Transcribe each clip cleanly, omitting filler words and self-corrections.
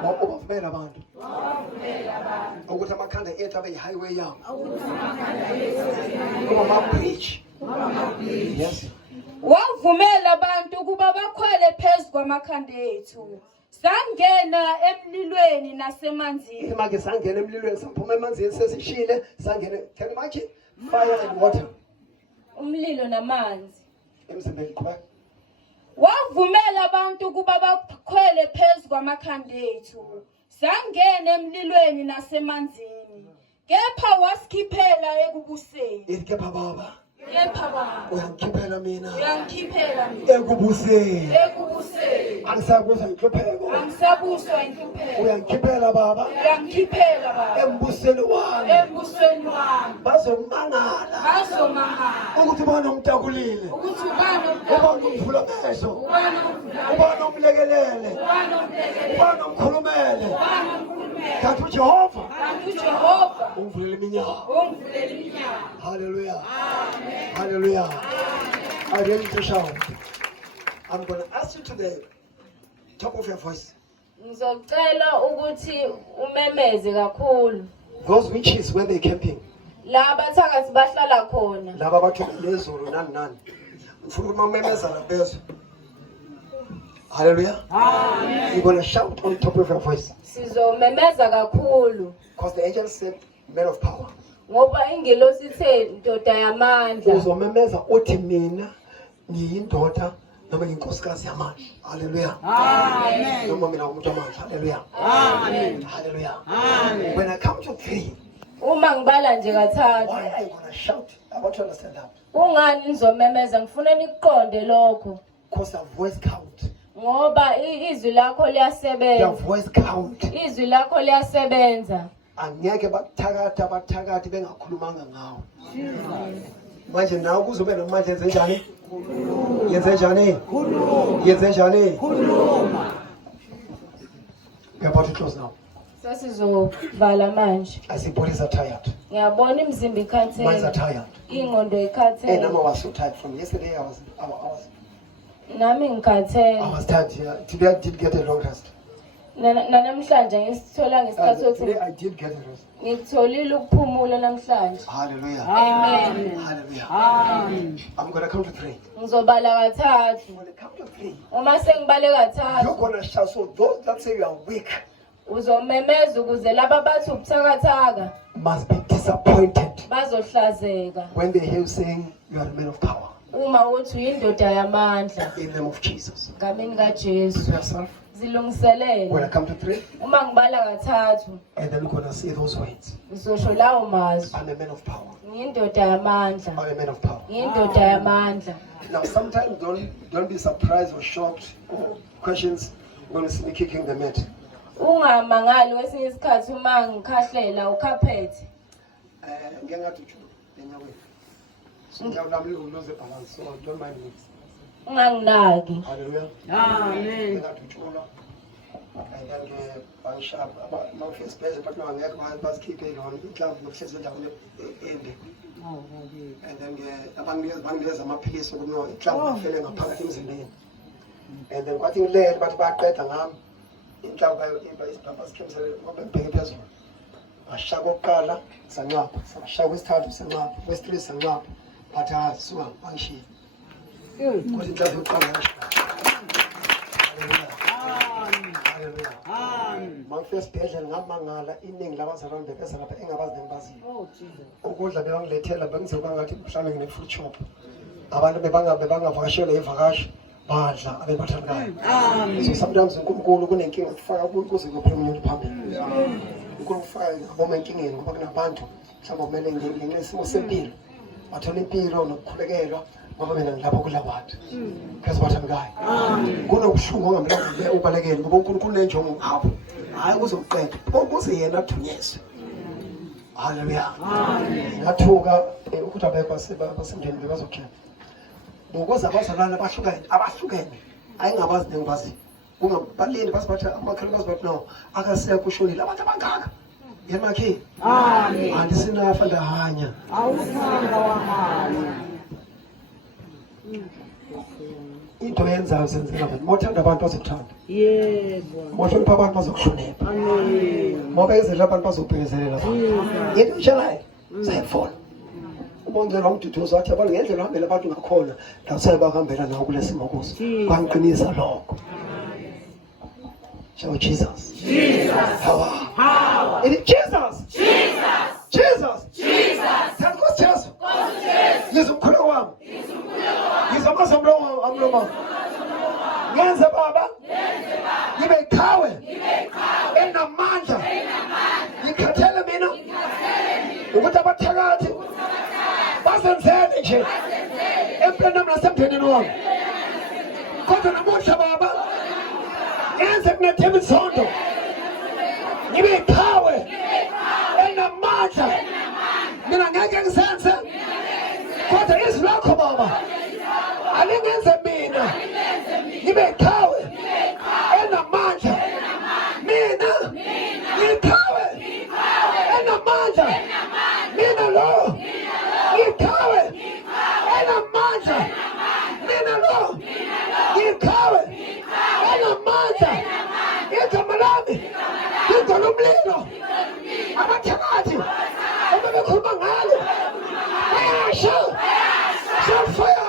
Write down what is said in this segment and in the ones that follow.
Ubavumela abantu ukuthi amakhanda ethu abe yi-highway yabo, kuba ama-bridge. Yes. Wavumela abantu ukuba bakhwele phezu kwamakhanda ethu. Sangena emlilweni nasemanzini. Imake sangena emlilweni, saphuma emanzini, sesishile, sangena, can you imagine? Fire and water. Umlilo namanzi. Emzimbeni qhubeka. Wavumela abantu ukuba bakhwele phezu kwamakhanda ethu. Sangena emlilweni nasemanzini. Kepha wasikhiphela ekubuseni. Kepha baba. Kepha baba. Uyangikhiphela mina. Uyangikhiphela mina. Ekubuseni. Ekubuseni. Angisabuzwa inhlupheko. Angisabuzwa inhlupheko. Uyangikhiphela baba. Uyangikhiphela baba. Embusweni wami. Embusweni wami. Bazomangala. Bazomangala. Ukuthi ubani omtakulile. Ukuthi ubani umvula amehlo. Ubani omlekelele. Ubani omkhulumele. Kanti uJehova. Ungivulele iminyango. Hallelujah. Amen. Hallelujah. I ready to shout. I'm going to ask you to the top of your voice. Ngizocela ukuthi umemeze kakhulu. Those witches where they camping. La bathakathi bahlala khona. Laba bathula lezulu nani. Ufuna umemeza laphezu. Hallelujah. Amen. You're going to shout on top of your voice. Sizomemeza kakhulu. Because the angel said, men of power. Ngoba ingelosi ithe ndoda yamandla. Uzomemeza uthi mina ngiyindoda noma inkosikazi yamandla. Hallelujah. Amen. Noma mina umuntu wamandla. Hallelujah. Amen. Hallelujah. Amen. When I come to 3, uma ngibala nje kathathu. why are you going to shout? I want to understand that. Ungani nizomemeza? Ngifuna niqonde lokho. Because the voice count. Ngoba izwi lakho liyasebenza. Your voice count. Izwi lakho liyasebenza. Angeke bathakathi bengakhulumanga ngawo. Manje nawe kuzobe namandla yenze njani? Yenze njani? Yenze njani? We're about to close now. Sesizovala manje. I see bodies are tired. Ngiyabona imizimba ikhathele. Minds are tired. Ingqondo Hey, ikhathele. Nama was so tired from yesterday. Nami ngikhathele. I was tired here. Today I did get a long rest. Namhlanje ngisithola ngesikhathi sokuthi Today I did get a rest. ngitholile ukuphumula namhlanje. Hallelujah. Amen. Hallelujah. Amen. I'm going to come to 3. Ngizobala kathathu. When I come to 3, Uma sengibale you're kathathu, going to shout. So those that say you are weak uzomemeza ukuze laba bathi ubuthakathaka must be disappointed bazohlazeka when they hear you saying you are a man of power. uma uthi uyindoda yamandla. In the name of Jesus. Ngamini kaJesu. Prepare yourself. Zilungiselele. When I come to 3, Uma ngibala kathathu, and then we're going to say those words. ngizosho lawo mazwi. I'm a man of power. Ngiyindoda yamandla. I'm a man of power. Ngiyindoda yamandla. Now, sometimes don't be surprised or shocked or questions when you see me kicking the mat. Ungamangali kwesinye isikhathi uma ngikhahlela ukhaphethe. So don't mind me. Unganginaki. Hallelujah. Amen. And then bangishap ama face base but now ngeke basikhiphe lona inhlamvu nokuhlezi endaweni ende. And then abanginikeza amaphilisi okuno inhlamvu afele ngaphakathi emzimbeni. And then kwathi ngilele bathi baqeda ngami inhlamvu isibhamba sikhemsele ngoba ngibheke phezulu. Bashaka oqala sanqapha, bashaka wesithathu sanqapha, wesithathu sanqapha. But suka bangishiya. Kodwa inhlamvu yokuqala yashaya. Mangifika esibhedlela ngamangala iningi labazalwane bebeza lapha engabazi nembaziyo. Ukudla bebangilethela bengizoba ngathi mhlawumbe ngine-food shop. Abantu bebangavakashela ivakashi badla abebathandekayo. So sometimes uNkulunkulu kunenkinga kufaka kuze kuphele umuntu phambili. uNkulunkulu ufaka ngaboma enkingeni ngoba kunabantu mhlawumbe kumele ngenesimo sempilo. Bathola impilo nokukhulekelwa ngoba mina ngilapha kulabantu. Kasi bathandekayo. Kunobuhlungu ongamele ubalekele ngoba uNkulunkulu unenjongo ngabo. Hayi kuzoqeda ukuze yena athunyezwe. Hallelujah. Amen. Ngathuka ukuthi abekho basemndeni bebazokhela. Ngokuza abazalwane abahlukene ayingabazi nengibazi. Ungabalini basibatha amakhulu basibatha no akasekho ushonile abantu abangaka. Yemakhe. Amen. Andisinafa ndahanya. Awusanga wamali. into yenzayo senzela wena mothanda abantu bazikuthanda Yebo. mohlonipha abantu bazokuhlonipha moba ezela abantu bazobhekezelela into ishalayo sayifona ubonzela umduduzo wathi abantu ngendlela ohambela abantu ngakhona ndawusele bahambela nawo kule simo kuso bangiqinisa lokho shall Jesus power in Jesus Thank Jesus ngizumkhulu wami ngizamaza umlomo ngenze baba ngibe iqhawe enamandla ngikhathele mina ukuthi abathakathi basenzele nje empilweni nami nasempilweni wami kodwa namuhla baba ngenze kunethemba isondo ngibe iqhawe enamandla mina ngeke ngisenze kodwa izwi lakho baba alingenze mina ngibe iqhawe enamandla mina ngiqhawe enamandla mina lo ngiqhawe enamandla mina lo ngiqhawe enamandla igama lami ligcwele umlilo abathakathi uma bekhuluma ngalo bayasha fire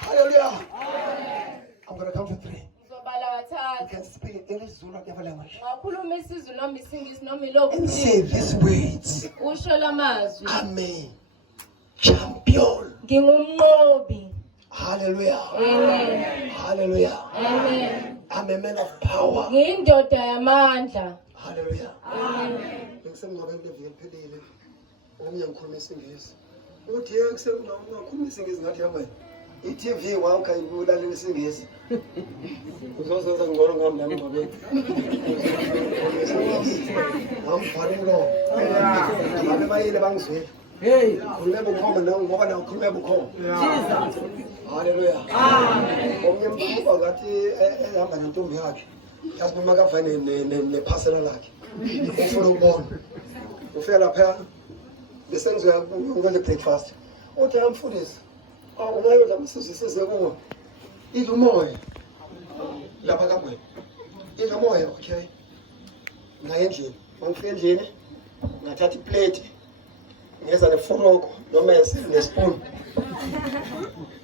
hallelujah I'm going to come for 3 Ngizobala you kathathu. can speak any Zulu whatever language Ngakhuluma isizulu noma isingisi noma ilokhu. and say these words Usho lamazwi. Amen champion Ngingumnqobi. hallelujah Amen. hallelujah Amen. I'm a man of power Ngiyindoda yamandla. hallelujah Amen. ngisemngabeni eviphelile omnye ngikhuluma isingisi uthi ngikhuluma isingisi ngathi yabona i-TV wakho ayibulalela isingisi uzozenza ngcono ngami nami ngabeni ngamfani lo ngabe bayile bangizwile Hey. khuluma bukhoma nawe ngoba nawe khuluma bukhoma Jesus. haleluya omnye mbuka ngathi ehamba nentombi yakhe yazi noma kafane nephasela lakhe ufuna ukubona ufika lapha bese ngizokwenza breakfast uthi amfundisi ungayodla msizise kuwe idla umoya lapha kabwena idla umoya okay ngaye endlini mangifika endlini ngathatha iplate ngeza neforoko noma nespoon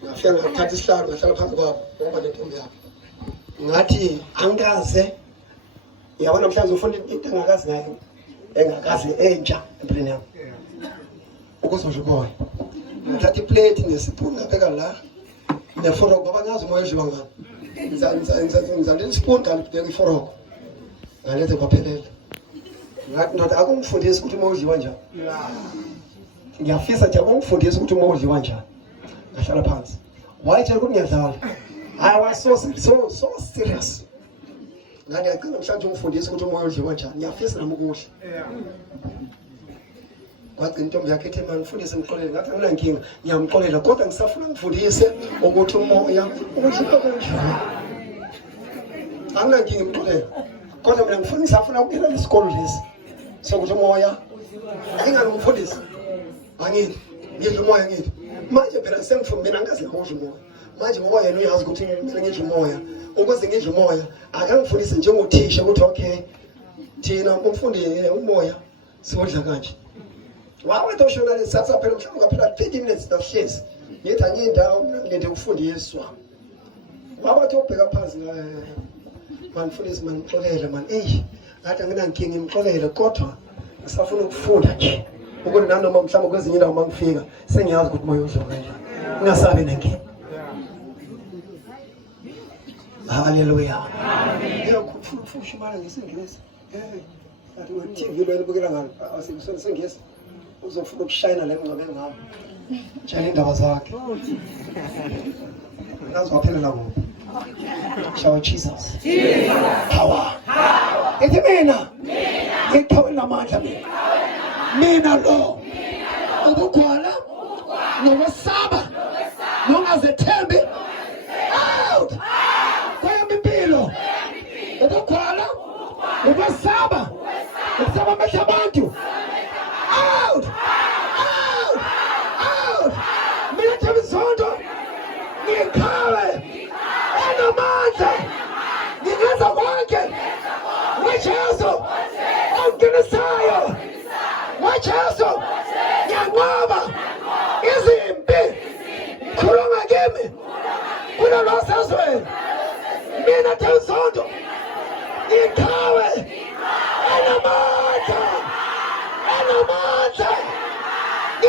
ngafika ngathatha isihlalo ngahlala phansi kwabo ngoba nentombi yakhe ngathi angikaze yabona mhlawumbe ufuna into engakazi nayo engakazi entsha empilweni yami ukuze umoya ngithatha iplate nespoon ngabeka la neforoko ngoba ngazi umoya udliwa ngani ngizandela ispoon ngabeka iforoko ngalethe kwaphelela ngathi ndoda akungifundisi ukuthi umoya udliwa njani ngiyafisa nje akungifundisi ukuthi umoya udliwa njani ngahlala phansi wayitshela ukuthi ngiyadlala I was so serious ngathi ngicela mhlawumbe ungifundise ukuthi umoya udliwa njani ngiyafisa nami ukudla kwagcina intombi yakhe ethi manje ngifundise ngixolele ngathi anginankinga ngiyamxolela kodwa ngisafuna ngifundise ukuthi umoya udliwa kanjani anginankinga ngixolele kodwa mina ngisafuna ukuyela isikolo lesi sokuthi umoya ngingangifundisi angithi ngidla umoya ngithi manje phela sengifuna mina angazi ngokudla umoya manje ngoba yena uyazi ukuthi mina ngidla umoya ukuze ngidla umoya akangifundise njengothisha ukuthi okay thina umfundi umoya siwudla kanje wawethu ushona lesatsa phela mhlawumbe ngaphela 30 minutes dawuhlezi ngithi angiyindawo mina ngilinde ukufundiswa wawethu ubheka phansi man mfundisi man ngixolele man ngathi anginankinga ngimxolele kodwa ngisafuna ukufunda nje ukuthi nanoma mhlawumbe kwezinye indawo mangifika sengiyazi ukuthi umoya udliwa kanjani ungasabi nenkinga haleluya amen ngiyakufuna imali ngesingisi athi we-TV lo elibukela ngalo asengisi uzofuna ukushayina le ngcabeni ngalo tshela indaba zakhe nazwaphelela kuphi shawo Jesus power ethi mina ngithawe namandla mina lo ukugwala nokwesaba nongazethembi out kweyami impilo ukugwala nokwesaba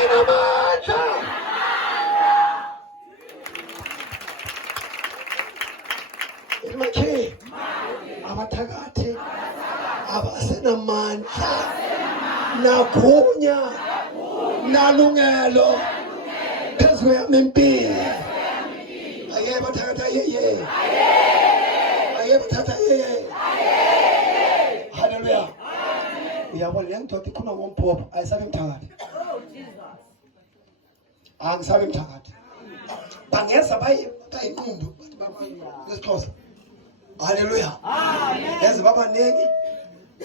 inamandla. Imakhe abathakathi abasenamandla nagunya nalungelo phezu yami impilo. Aye bathakathi aye. Aye bathatha aye. Hallelujah. Uyabona le ndoda ikhuluma ngomphopho ayisabe mthakathi. Angisabe mthakathi. Bangeza bayinqumbu ngesixhosa. Hallelujah. Amen. Yazi babanengi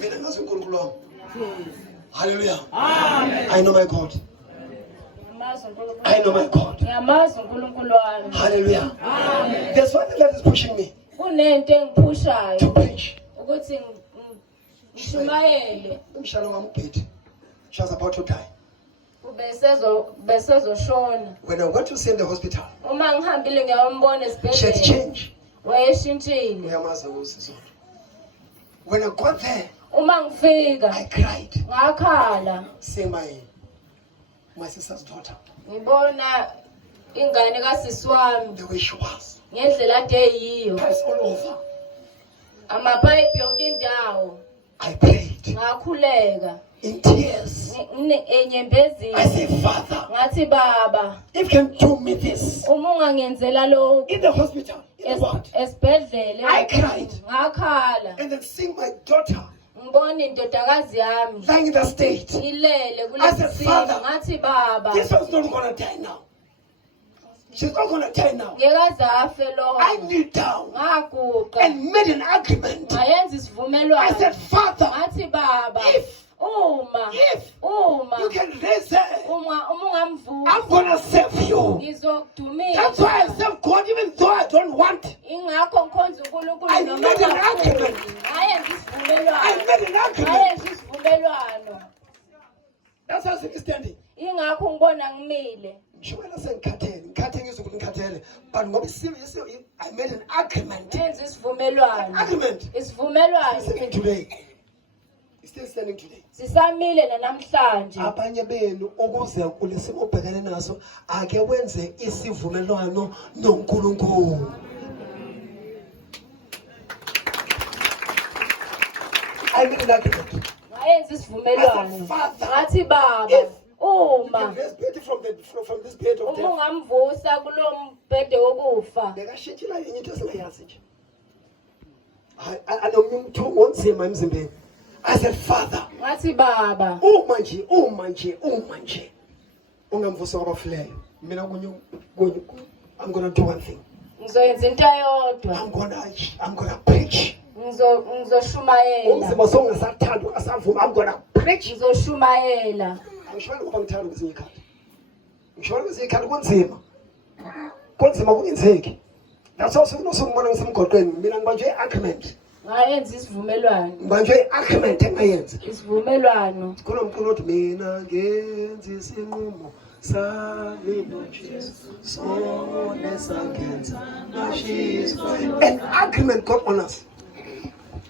mina ngazi uNkulunkulu wami. Hallelujah. Amen. I know my God. I know my God. Ngiyamazi uNkulunkulu wami. Hallelujah. Amen. That's why the Lord is pushing me Kunento engiphushayo to preach. ukuthi ngishumayele Umshalo wami ubhethi. She was about to die. besezoshona. When I went to see in the hospital, Uma ngihambile ngiyombona she had esibhedlela changed. wayeshintshile. Uyamazi uSizulu. When I got there, Uma ngifika I cried. ngakhala Seeing my sister's daughter, ngibona ingane kasisi wami the way she was. ngendlela ade yiyo Pulse all over. amapipe yonke indawo. I prayed Ngakhuleka in tears. enyembezini I said, Father, ngathi baba if you can do me this uma ungangenzela lokho in the hospital, in the ward, esibhedlela I cried. ngakhala And then seeing my daughter ngibona indodakazi yami lying in the state, ilele I said, kulesimo Father, ngathi baba this one's not going to die now. She's not going to die now. ngekaze afe lo. I knelt down Ngaguqa and made an agreement. ngayenza I isivumelwano said, Father, ngathi baba if uma you can raise her, ungamvusa I'm going to serve you. ngizokudumisa. That's why I serve God even though I don't want. Ingakho ngikhonza uNkulunkulu I noma made an ngingafuni. agreement. Ngayenza isivumelwano. I made an agreement. Ngayenza isivumelwano. That's how I'm standing. Ingakho ngibona ngimile. Ngishobela sengikhathele, ngizwe ukuthi ngikhathele, but ngoba I made an agreement. Ngenza isivumelwano. Agreement. Isivumelwano Standing today. It's still standing today. sisamile namhlanje. Abanye benu ukuze kulesimo obhekene naso ake wenze isivumelwano noNkulunkulu. I made an agreement. Ngayenza isivumelwano. Ngathi baba uma Let's get it from this bed of death. ungamvusa kulombhede wokufa. Bekashintshela enye into esingayazi nje. Anomnye umthungo onzima emzimbeni. I said, Father, Ngathi baba uma nje ungamvusa kwabafileyo. Mina kunye I'm going to do one thing. ngizoyenza into eyodwa. I'm going to preach. Ngizoshumayela. Umzimba songasathanda asavuma, I'm going to preach. Ngizoshumayela. Angishobani ngoba ngithanda kwezinye ikhati. Ngishobani kwezinye ikhati kunzima. Kunzima kungenzeki. That's also ngibona ngisemgwaqweni. Mina ngibanjwe agreement. Ngayenza isivumelwano. Ngibanjwe agreement engayenza. Isivumelwano. Kunomculo othi mina ngenza isinqumo sami noJesu sona sangenza mashiso. An agreement God on us.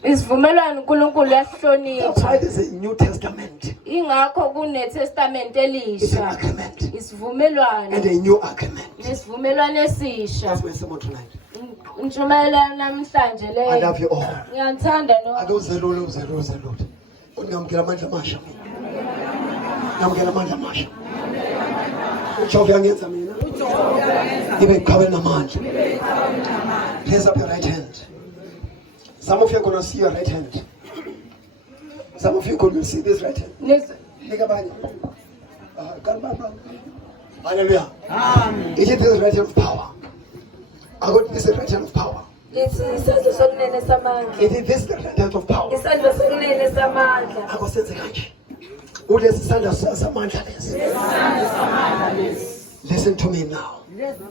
Isivumelwano uNkulunkulu That's why uyahlonipha. there's a New Testament. Ingakho kuneTestament It's an elisha. agreement Isivumelwano and a new agreement. nesivumelwano esisha. That's my sermon tonight. Ntshumayela namhlanje I le. love you all. Ngiyathanda no. Ake uzelule. Ungamkela amandla amasha mina. Ngamkela amandla amasha. Ujova yangenza mina. Ibe iqhawe namandla. Raise up your right hand. Some of you are going to see your right hand. Some of you are going to see this right hand. Nikabani. Hallelujah. Amen. It is this right hand of power. I got this right hand of power. It is this right hand of power. Akusenze kanje. Ulesi sandla samandla lesi. Listen to me now.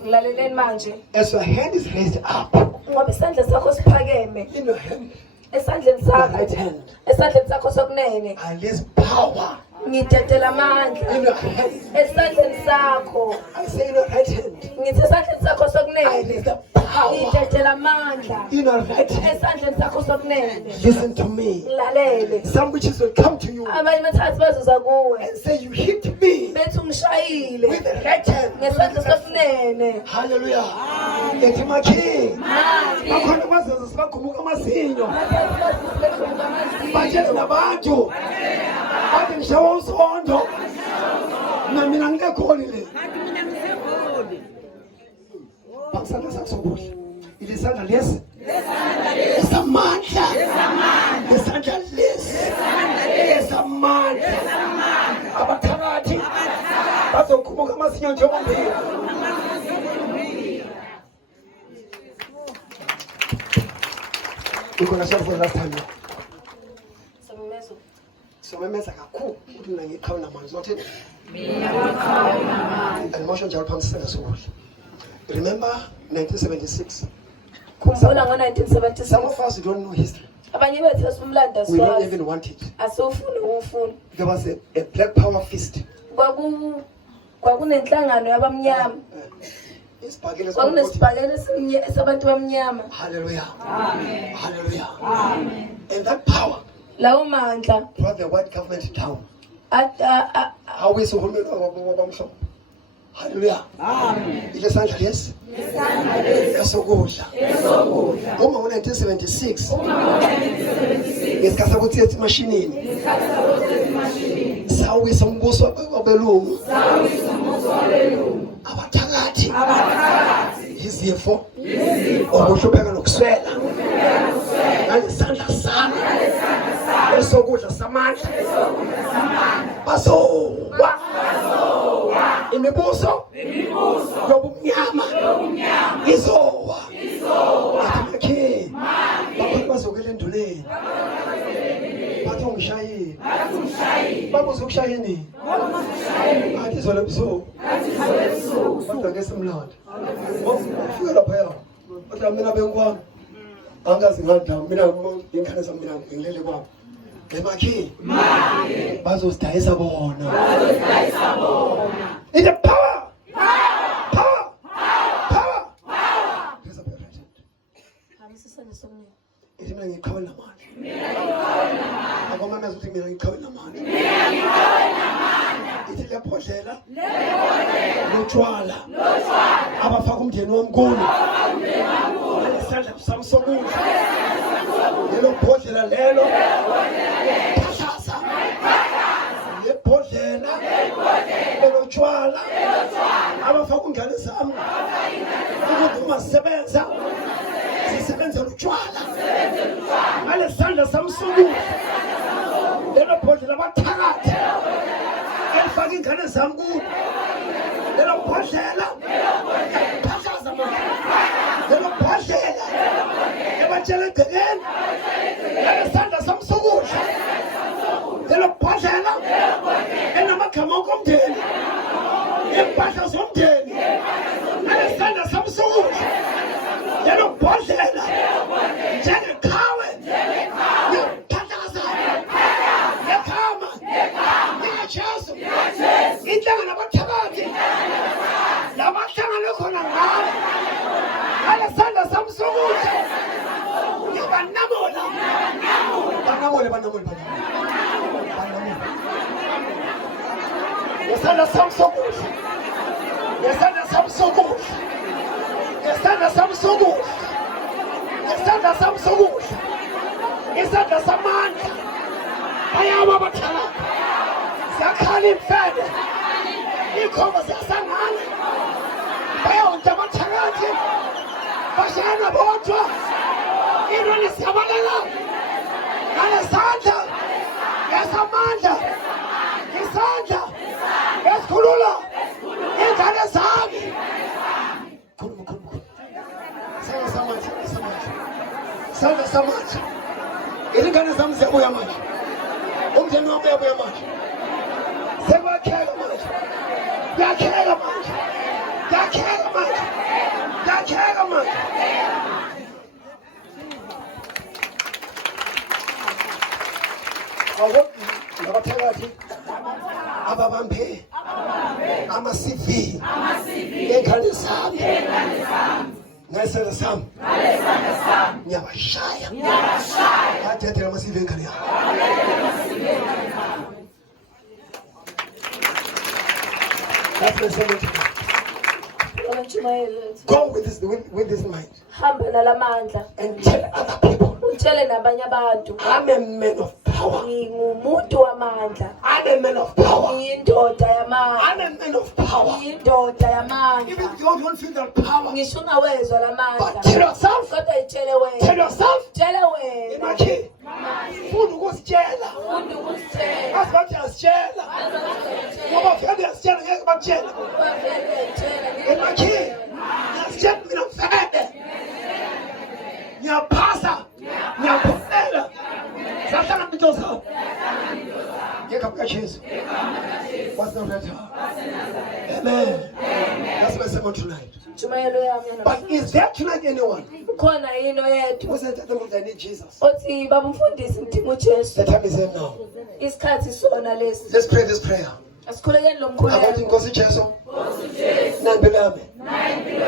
Laleleni manje. As your hand is raised up, Ngoba isandla sakho siphakeme. in your hand, Esandleni your sakho. right hand, Esandleni sakho sokunene. I release power Ngidedela amandla. in your hand. Esandleni sakho. I say in your right hand, Ngithi esandleni sakho I sokunene. release the power Ngidedela amandla. in your right hand. Esandleni sakho sokunene. Listen to me. Lalele. Some witches will come to you Abanye bathathu bazoza kuwe. and say, you hit me. Bethi ungishayile. with the right hand. ngesandla sokunene. Hallelujah. Ethi makhi. Bakhona abazeze sibagumuka amazinyo. Batshele nabantu. Bathi ngishawa usondo. Mina ngekho le. Bakusanda sakuzokudla. Ilisandla lesi. Esamandla. Esandla lesi. Esamandla. Abathakathi bazokhumuka amazinyo njengombili. You're going to shout for the last time. So memeza kakhulu ukuthi mina ngiqhawe namanje zothini and motion njalo phambi sisengasukuhle. Remember 1976. Khumbula ngo-1976. Some of us don't know history. Abanye bethu asumlanda We don't swazi. even want it. Asofuna ukufuna. There was a black power fist. Kwakunenhlangano yabamnyama. Isibhakele Kwakunesibhakele sabantu bamnyama. Hallelujah. Amen. Hallelujah. Amen. And that power Lawo mandla brought the white government down. Awise uhulumeni wabamhlophe. Hallelujah. Amen. Ile sandla lesi. Esokudla. Uma ngo-1976 ngesikhathi sokuthi ethi emashinini sawisa umbuso wabelungu abathakathi izifo okuhlupheka nokuswela ngalesandla sami esokudla samandla bazowa imibuso yobumnyama izowa athi bakhona bazokela enduleni bathi ungishayile babuza ukushayeni athi izolo ebusuku kodwa ke simlanda ufika lapha kodwa mina bengikwami angazi ngada mina ingane zami mina ngilele kwami emakhi bazosidayisa bona in the power ithi mina ngiqhawe namandla akomameza ukuthi mina ngiqhawe namandla ithi lephodlela lotshwala abafaka umndeni womkhulu ngesandla sami sokudla lelo bhodlela lelo phashasa lebhodlela elotshwala abafaka umngane zami ukuthi uma sisebenza sisebenza utshwala ngale sandla sami sokudla lelo bhodlela abathakathi elifaka ingane zami kulo lelo bhodlela phashasa lelo bhodlela ebatshela egcekeni ngale sandla sami sokudla lelo bhodlela enamagama okomndeni impahla zomndeni ngale sandla sami sokudla lelo bhodlela njengeqhawe ngiphathaza ngekhama ngejesu inhlangano abathakathi labahlangane khona ngayo ngale sandla sami sokudla ngibanamula banamule ngesandla sami sokudla ngesandla sami sokudla ngesandla sami sokudla ngesandla sami sokudla ngesandla samandla bayawa abathakathi siyakhala imfene ikhomba ziyasangana bayawonta abathakathi bashayana bodwa intweni siyabalela ngale sandla ngesamandla ngesandla ngesikhulula ingane zami sandla samandla izingane zami ziyabuya manje umndeni wami uyabuya manje sekwakheka manje kuyakheka manje kuyakheka manje kuyakheka manje labathakathi ababambe ama-CV engane zami ngesandla sami ngiyabashaya adedela ama-CV engane yami That's the same thing. Abantshumayelo wethu. Go with this mind Hamba nalamandla. and tell other people, Utshele nabanye abantu. I'm a man of power. Ngingumuntu wamandla. I'm a man of power. Ngiyindoda yamandla. I'm a man of power. Ngiyindoda yamandla. Even if you don't feel that power, Ngisho ungawezwa but lamandla. tell yourself, Kodwa itshele wena. tell yourself, Tshele wena. Imagine. Funda ukusitshela. Umuntu kusitshela. Azi bathi asitshela. Ngoba vele asitshela ngeke bakutshela. Imagine. Ngiyasitshela mina mfede. Ngiyaphasa. Ngiyaphumelela. Sahlala into zakho. Ngeke bukaJesu. What's the matter? Amen. That's my sermon tonight. Tshumayelo yami yana. But is there tonight anyone Khona yini oyedwa who says that I need Jesus? othi baba mfundisi ngidinga uJesu. The time is here now. Isikhathi sona lesi. Let's pray this prayer. Asikhulekeni lo Abathi mkhuleko. Nkosi Jesu. Nambe nami.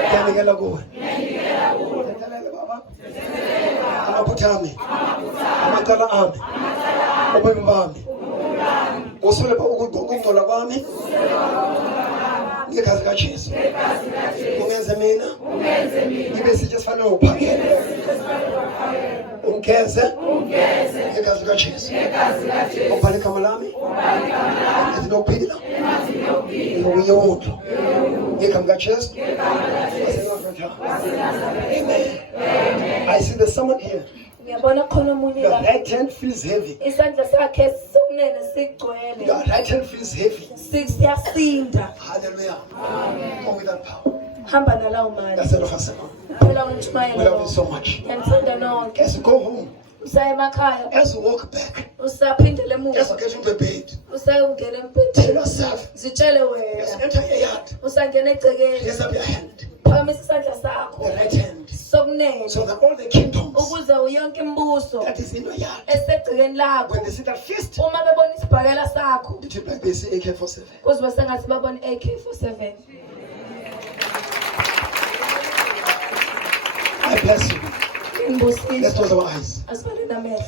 Ngiyanikela kuwe. Ngiyanikela baba. Amaphutha ami. Amacala ami. Ububi bami. Usule ukungcola kwami. Ngegazi kaJesu. Ungenze mina. Ngibe sithe sifana uphakele. Ungeze. Ngegazi kaJesu. Ubhale igama lami. Ngithi nokuphila. Nguye wonke. Ngegama kaJesu. Amen. I see there's someone here. Ngiyabona khona omunye Your la. right hand feels heavy. Isandla sakhe sokunene sigcwele. Your right hand feels heavy. Siyasinda. Hallelujah. Go with that power. Hamba nalawo mali. That's it of us. Phela We ngitshumayelo. love you so much. Ngiyamthanda nonke. As you go home, Usaya emakhaya. as you walk back, Usaphindele as you emuva. get into the bed, Usayongena tell embhedeni. yourself, Zitshele as you wena. enter your yard, Usangena egcekeni. raise up your hand, Phakamisa isandla sakho. the right hand, Sokunene. so that all the kingdoms Ukuze yonke imibuso that is in your yard, esegcekeni lakho. when they see that fist, Uma bebona isibhakela sakho. it will be like they see AK-47. Kuzobe sengathi babona AK-47. I bless you. Ngibusise. Let's close our eyes. Asibale namehlo.